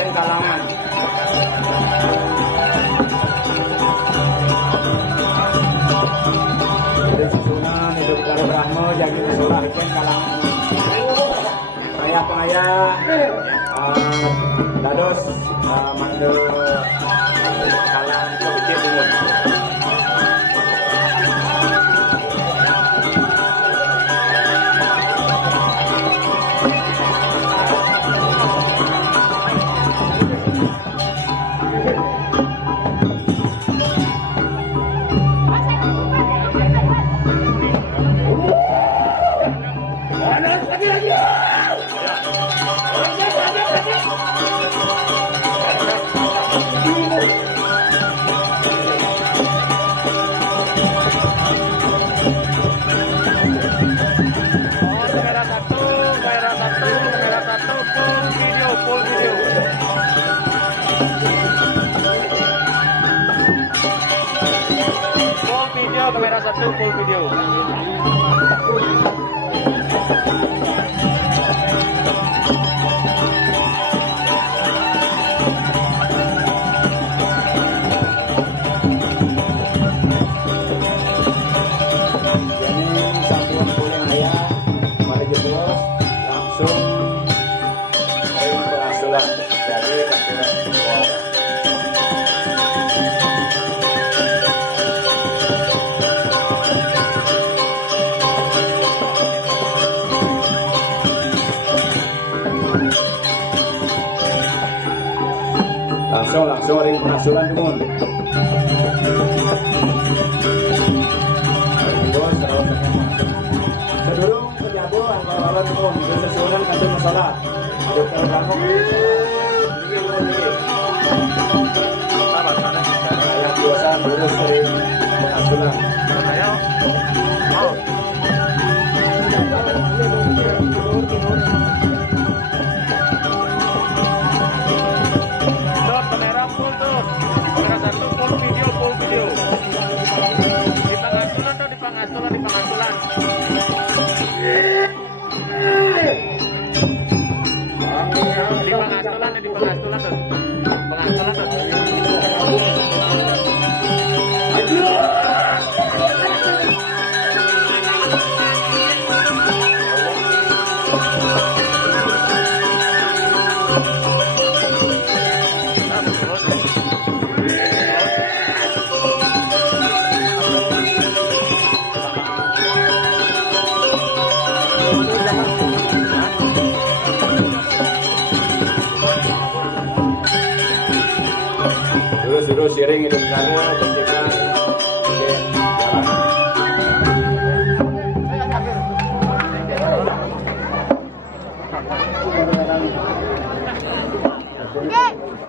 Agen Kalangan. Jadi susunan itu dari Brahmo jadi musola Agen Kalangan. Pengayah dados mandu kalang kecil timur. Kamera 1 full video. Jadi satuan pulang ayah pada jeblos langsung berasulan dari kantoran sekolah. Langsung ring pengasulan timun. Sedurung pejabu awal-awal timun bersusunan kantor masalah. Dokter Bangkok. Ayah biasa lurus ring pengasulan. Ayo. Oh. Kamera full tuh. Kamera 1 full video, full video. Di pangasulan tuh, di pangasulan, di pangasulan. Di pangasulan, di pangasulan tuh. Pangasulan tuh. Terus sharing hidup negara dan kita jalan.